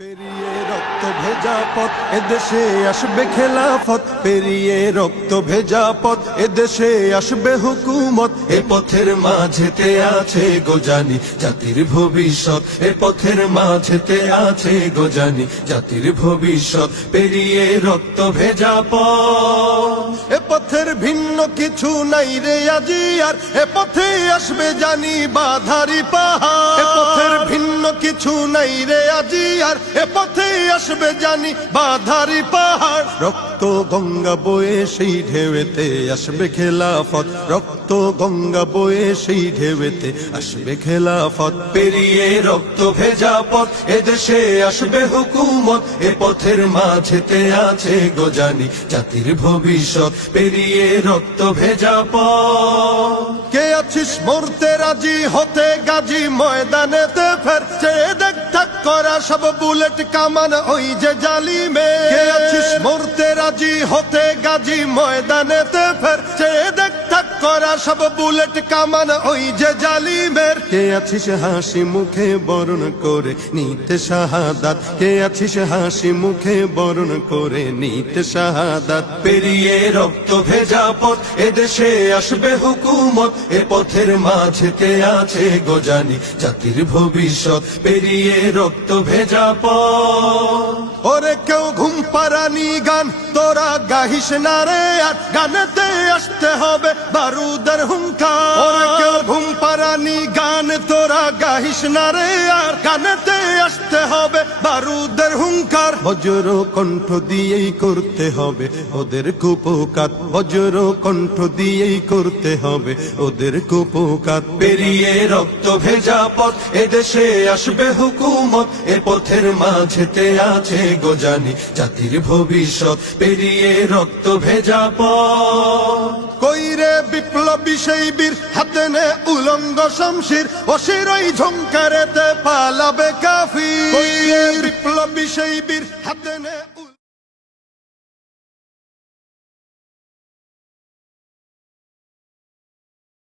পেরিয়ে রক্ত ভেজা পথ এদেশে আসবে খেলাফত, পেরিয়ে রক্ত ভেজা পথ এদেশে আসবে হুকুমত। এ পথের মাঝেতে আছে গোজানি জাতির ভবিষ্যৎ, এ পথের মাঝেতে আছে গোজানি জাতির ভবিষ্যৎ। পেরিয়ে রক্ত ভেজা পথ, এ পথের ভিন্ন কিছু নাই রে আজি আর, এ পথে আসবে জানি বাধারি পাহাড়। এ পথের ভিন্ন কিছু নাই রে আজি আর, এ পথে আসবে জানি বাধারি পাহাড়। রক্ত গঙ্গা বয়ে সেই ঢেউতে আসবে খেলাফত, রক্ত গঙ্গা বয়ে সেই ঢেউতে আসবে খেলাফত। পেরিয়ে রক্ত ভেজা পথ এদেশে আসবে হুকুমত, এ পথের মাঝেতে আছে গোজানি জাতির ভবিষ্যৎ। পেরিয়ে রক্ত ভেজা পথ, কে আছিস মরতে রাজি হতে গাজী ময়দানেতে ফের, চেয়ে দেখ ঠাক করা সব বুলেট কামান ওই যে জালিমে। কে আছিস মরতে রাজি হতে গাজী ময়দানেতে ফের, চেয়ে দেখ ঠাক করা সব বুলেট কামান ওই যে জালিমের। কে আছিস হাসি মুখে বরণ করে নিতে শাহাদাত, কে আছিস হাসি মুখে বরণ করে নিতে শাহাদাত। পেরিয়ে রক্ত ভেজা পথ এদেশে আসবে হুকুমত, এ পথের মাঝেতে আছে গোজানি জাতির ভবিষ্যৎ। পেরিয়ে রক্ত ভেজা পথ, ওরে কেউ ঘুম পাড়ানি গান তোরা গাহিস না রে আর, গানেতে আসতে হবে বারুদের হুঙ্কার। ওরে কেউ ঘুম পাড়ানি গান তোরা গাহিস না রে আর, গানেতে আসতে হবে বারুদের হুঙ্কার। বজ্র কণ্ঠ দিয়েই করতে হবে ওদের কুপকাত, বজ্র কণ্ঠ দিয়েই করতে হবে ওদের কুপকাত। পেরিয়ে রক্ত ভেজা পথ এদেশে আসবে হুকুমত, এ পথের মাঝেতে আছে গোজানি জাতির ভবিষ্যৎ। পেরিয়ে রক্ত ভেজা পথ, কইরে বিপ্লবী সেই বীর হাতে নে উলঙ্গ শমশির, অশিরই ঝংকারেতে পালাবে কাফির। কইরে বিপ্লবী সেই বীর হাতে নে